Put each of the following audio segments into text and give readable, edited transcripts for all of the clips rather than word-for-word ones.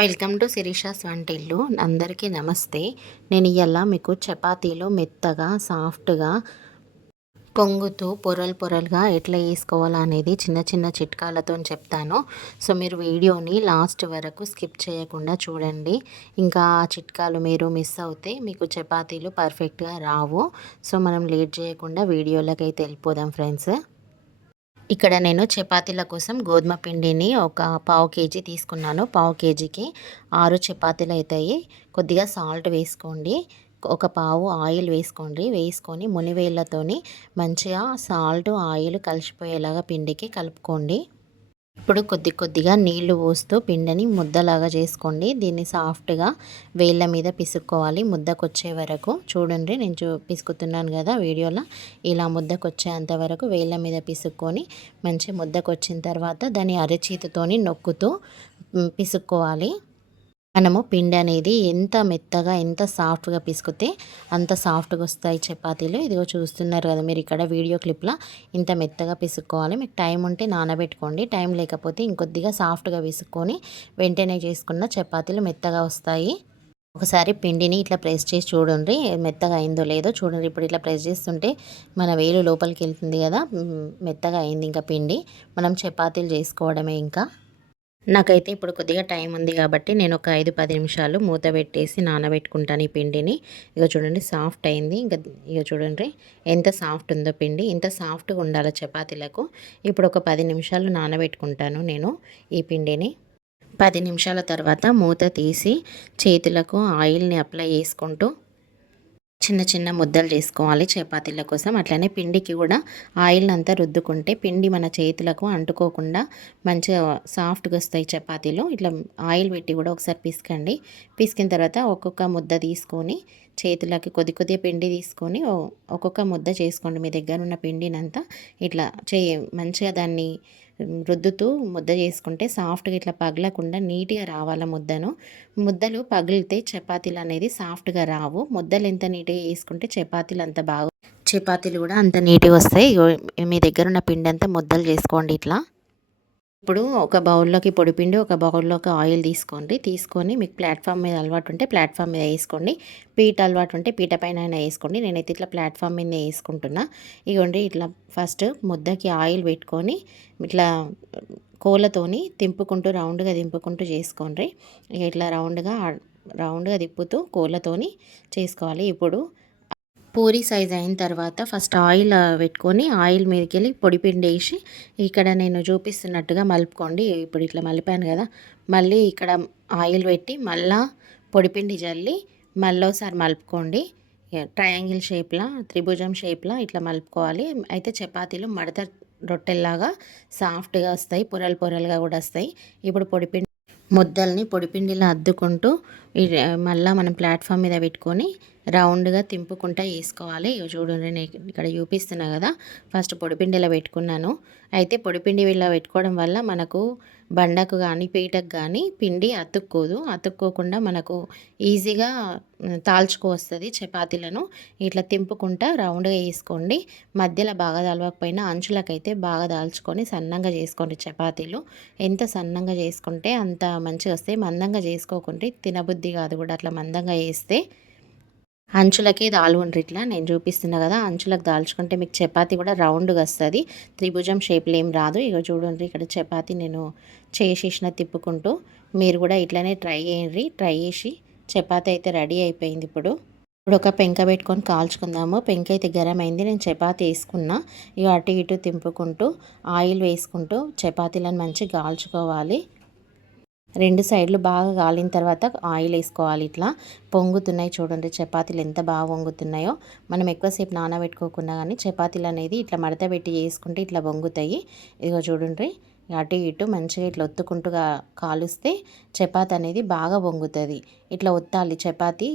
Welcome to Sirisha's వంటిల్లు. అందరికీ నమస్తే. నేను ఇవాళ మీకు చపాతీలు మెత్తగా సాఫ్ట్గా పొంగుతూ పొరలు పొరలుగా ఎట్లా వేసుకోవాలా అనేది చిన్న చిన్న చిట్కాలతో చెప్తాను. సో మీరు వీడియోని లాస్ట్ వరకు స్కిప్ చేయకుండా చూడండి. ఇంకా ఆ చిట్కాలు మీరు మిస్ అవుతే మీకు చపాతీలు పర్ఫెక్ట్గా రావు. సో మనం లేట్ చేయకుండా వీడియోలోకి అయితే వెళ్ళిపోదాం ఫ్రెండ్స్. ఇక్కడ నేను చపాతీల కోసం గోధుమ పిండిని ఒక పావు కేజీ తీసుకున్నాను. పావు కేజీకి 6 చపాతీలు అవుతాయి. కొద్దిగా సాల్ట్ వేసుకోండి. ఒక పావు ఆయిల్ వేసుకోండి. వేసుకొని మునివేళ్ళతోని మంచిగా సాల్ట్ ఆయిల్ కలిసిపోయేలాగా పిండికి కలుపుకోండి. ఇప్పుడు కొద్ది కొద్దిగా నీళ్లు పోస్తూ పిండిని ముద్దలాగా చేసుకోండి. దీన్ని సాఫ్ట్గా వేళ్ళ మీద పిసుక్కోవాలి ముద్దకొచ్చే వరకు. చూడండి నేను పిసుకుతున్నాను కదా వీడియోలో. ఇలా ముద్దకొచ్చేంత వరకు వేళ్ళ మీద పిసుక్కొని మంచి ముద్దకొచ్చిన తర్వాత దాన్ని అరచేతితోని నొక్కుతూ పిసుక్కోవాలి. మనము పిండి అనేది ఎంత మెత్తగా ఎంత సాఫ్ట్గా పిసికితే అంత సాఫ్ట్గా వస్తాయి చపాతీలు. ఇదిగో చూస్తున్నారు కదా మీరు ఇక్కడ వీడియో క్లిప్లో ఇంత మెత్తగా పిసుక్కోవాలి. మీకు టైం ఉంటే నానబెట్టుకోండి. టైం లేకపోతే ఇంకొద్దిగా సాఫ్ట్గా పిసుక్కొని వెంటనే చేసుకున్న చపాతీలు మెత్తగా వస్తాయి. ఒకసారి పిండిని ఇట్లా ప్రెస్ చేసి చూడండి మెత్తగా అయిందో లేదో చూడండి. ఇప్పుడు ఇట్లా ప్రెస్ చేస్తుంటే మన వేలు లోపలికి వెళ్తుంది కదా, మెత్తగా అయింది. ఇంకా పిండి మనం చపాతీలు చేసుకోవడమే. ఇంకా నాకైతే ఇప్పుడు కొద్దిగా టైం ఉంది కాబట్టి నేను ఒక 5-10 నిమిషాలు మూత పెట్టేసి నానబెట్టుకుంటాను ఈ పిండిని. ఇక చూడండి సాఫ్ట్ అయింది. ఇంకా ఇక చూడండి ఎంత సాఫ్ట్ ఉందో పిండి. ఇంత సాఫ్ట్గా ఉండాలి చపాతీలకు. ఇప్పుడు ఒక 10 నిమిషాలు నానబెట్టుకుంటాను నేను ఈ పిండిని. 10 నిమిషాల తర్వాత మూత తీసి చేతులకు ఆయిల్ని అప్లై చేసుకుంటూ చిన్న చిన్న ముద్దలు చేసుకోవాలి చపాతీల కోసం. అట్లనే పిండికి కూడా ఆయిల్ అంతా రుద్దుకుంటే పిండి మన చేతులకు అంటుకోకుండా మంచిగా సాఫ్ట్గా వస్తాయి చపాతీలు. ఇట్లా ఆయిల్ పెట్టి కూడా ఒకసారి పిసకండి. పిసికిన తర్వాత ఒక్కొక్క ముద్ద తీసుకొని చేతులకి కొద్ది పిండి తీసుకొని ఒక్కొక్క ముద్ద చేసుకోండి. మీ దగ్గర ఉన్న పిండినంతా ఇట్లా మంచిగా దాన్ని రుద్దుతూ ముద్ద చేసుకుంటే సాఫ్ట్గా ఇట్లా పగలకుండా నీట్గా రావాలి ముద్దలు పగిలితే చపాతీలు అనేది సాఫ్ట్గా రావు. ముద్దలు ఎంత నీట్గా వేసుకుంటే చపాతీలు కూడా అంత నీట్గా వస్తాయి. మీ దగ్గర ఉన్న పిండి అంతా ముద్దలు చేసుకోండి ఇట్లా. ఇప్పుడు ఒక బౌల్లోకి పొడిపిండి, ఒక బౌల్లోకి ఆయిల్ తీసుకొని మీకు ప్లాట్ఫామ్ మీద అలవాటు ఉంటే ప్లాట్ఫామ్ మీద వేసుకోండి. పీట అలవాటు ఉంటే పీట పైన అయినా వేసుకోండి. నేనైతే ఇట్లా ప్లాట్ఫామ్ మీద వేసుకుంటున్నా. ఇగోండి ఇట్లా ఫస్ట్ ముద్దకి ఆయిల్ పెట్టుకొని ఇట్లా కోలతోని తింపుకుంటూ రౌండ్గా దింపుకుంటూ చేసుకోండి. ఇట్లా రౌండ్గా తిప్పుతూ కోలతోని చేసుకోవాలి. ఇప్పుడు పూరి సైజ్ అయిన తర్వాత ఫస్ట్ ఆయిల్ పెట్టుకొని ఆయిల్ మీదకి వెళ్ళి పొడిపిండి వేసి ఇక్కడ నేను చూపిస్తున్నట్టుగా మలుపుకోండి. ఇప్పుడు ఇట్లా మలిపాను కదా, మళ్ళీ ఇక్కడ ఆయిల్ పెట్టి మళ్ళా పొడిపిండి జల్లి మళ్ళీ ఒకసారి మలుపుకోండి. ట్రయాంగిల్ షేప్లా త్రిభుజం షేప్లా ఇట్లా మలుపుకోవాలి. అయితే చపాతీలు మడత రొట్టెల్లాగా సాఫ్ట్గా వస్తాయి, పొరలు పొరలుగా కూడా వస్తాయి. ఇప్పుడు ముద్దల్ని పొడిపిండిలో అద్దుకుంటూ మళ్ళీ మనం ప్లాట్ఫామ్ మీద పెట్టుకొని రౌండ్గా తింపుకుంటా వేసుకోవాలి. చూడండి నేను ఇక్కడ చూపిస్తున్నా కదా, ఫస్ట్ పొడిపిండిలో పెట్టుకున్నాను. అయితే పొడిపిండి ఇలా పెట్టుకోవడం వల్ల మనకు బండకు కానీ పీటకు కానీ పిండి అతుక్కోకుండా మనకు ఈజీగా వస్తుంది చపాతీలను. ఇట్లా తింపుకుంటా రౌండ్గా వేసుకోండి. మధ్యలో బాగా తలవకపోయినా అంచులకైతే బాగా దాల్చుకొని సన్నంగా చేసుకోండి చపాతీలు. ఎంత సన్నంగా చేసుకుంటే అంత మంచిగా వస్తాయి. మందంగా చేసుకోకుంటే తినబుద్ధి కాదు కూడా. అట్లా మందంగా వేస్తే అంచులకే దాల్చుండ్రి. ఇట్లా నేను చూపిస్తున్నా కదా, అంచులకు దాల్చుకుంటే మీకు చపాతీ కూడా రౌండ్గా వస్తుంది. త్రిభుజం షేప్లో ఏం రాదు. ఇక చూడండి ఇక్కడ చపాతీ నేను చేసేసిన తిప్పుకుంటూ. మీరు కూడా ఇట్లనే ట్రై చేయండి. ట్రై చేసి చపాతీ అయితే రెడీ అయిపోయింది. ఇప్పుడు ఒక పెంక పెట్టుకొని కాల్చుకుందాము. పెంక అయితే గరం అయింది. నేను చపాతీ వేసుకున్నా. ఇక అటు ఇటు తింపుకుంటూ ఆయిల్ వేసుకుంటూ చపాతీలను మంచిగా కాల్చుకోవాలి. 2 సైడ్లు బాగా కాలిన తర్వాత ఆయిల్ వేసుకోవాలి. ఇట్లా పొంగుతున్నాయి చూడండి చపాతీలు ఎంత బాగా పొంగుతున్నాయో. మనం ఎక్కువసేపు నానబెట్టుకోకుండా కానీ చపాతీలు అనేది ఇట్లా మడత పెట్టి చేసుకుంటే ఇట్లా పొంగుతాయి. ఇదిగో చూడండి అటు ఇటు మంచిగా ఇట్లా ఒత్తుకుంటూగా కాలుస్తే చపాతీ అనేది బాగా పొంగుతుంది. ఇట్లా ఒత్తాలి. చపాతీ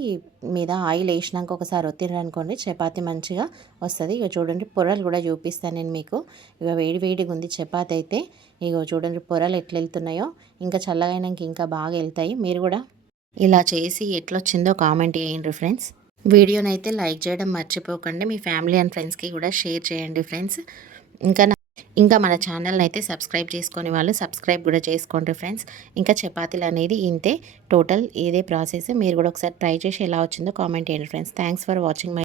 మీద ఆయిల్ వేసినాక ఒకసారి ఒత్తిరనుకోండి చపాతీ మంచిగా వస్తుంది. ఇక చూడండి పొరలు కూడా చూపిస్తాను నేను మీకు. ఇక వేడిగా ఉంది చపాతీ అయితే. ఇక చూడండి పొరలు ఎట్లా వెళ్తున్నాయో. ఇంకా చల్లగైనాక ఇంకా బాగా వెళ్తాయి. మీరు కూడా ఇలా చేసి ఎట్లొచ్చిందో కామెంట్ చేయండి ఫ్రెండ్స్. వీడియోనైతే లైక్ చేయడం మర్చిపోకండి. మీ ఫ్యామిలీ అండ్ ఫ్రెండ్స్కి కూడా షేర్ చేయండి ఫ్రెండ్స్. ఇంకా ఇంకా మన ఛానల్ని అయితే సబ్స్క్రైబ్ చేసుకొని వాళ్ళు సబ్స్క్రైబ్ కూడా చేసుకోండి ఫ్రెండ్స్. ఇంకా చపాతీలు అనేది ఇంతే, టోటల్ ఇదే ప్రాసెస్. మీరు కూడా ఒకసారి ట్రై చేసి ఎలా వచ్చిందో కామెంట్ చేయండి friends. Thanks for watching my